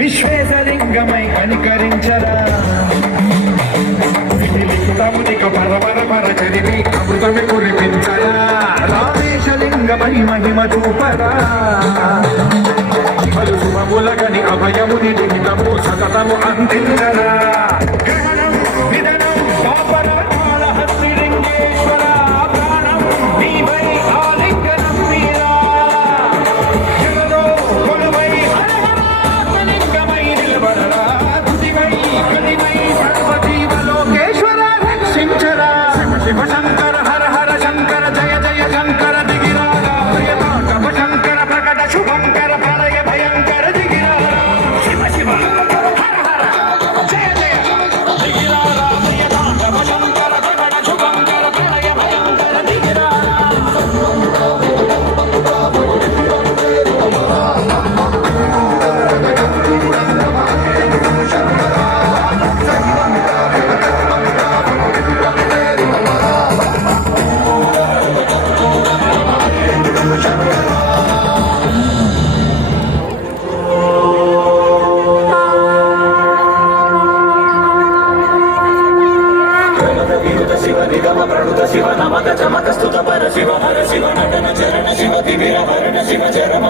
విశ్వేశలింగమై కనికరించరా విధిలిఖితమునిక పరపర చదివి అమృతమి కురిపించరా రామేశలింగమై మహిమ చూపరా పలు శుభములగని అభయముని లిఖితము సతతము అందించరా గ్రహణం విధనం పాపరాల హస్తిలింగేశ్వర ప్రాణం నీవై ఆలింగనం వీరా జగదో కొలువై హరహరాత్మలింగమై నిలబడరా తుదివై కలివై సర్వజీవలోకేశ్వర రక్షించరా శివ శంకర హర హర శంకర జయ జయ శంకర దిగిరాగా ప్రియతాండవ శంకర ప్రకట శుభంకర ప్రళయ భయంకర దిగిరాగా శివ శివ హర హర జయ జయ దిగిరాగా ప్రియతాండవ శంకర ప్రకట శుభంకర ప్రళయ భయంకర దిగిరాగా శివ నిగమ ప్రణుత శివ నమక చమక స్తుత పర శివ హర శివ నటన చరణ శివ దివిర హరణ శివ చరమ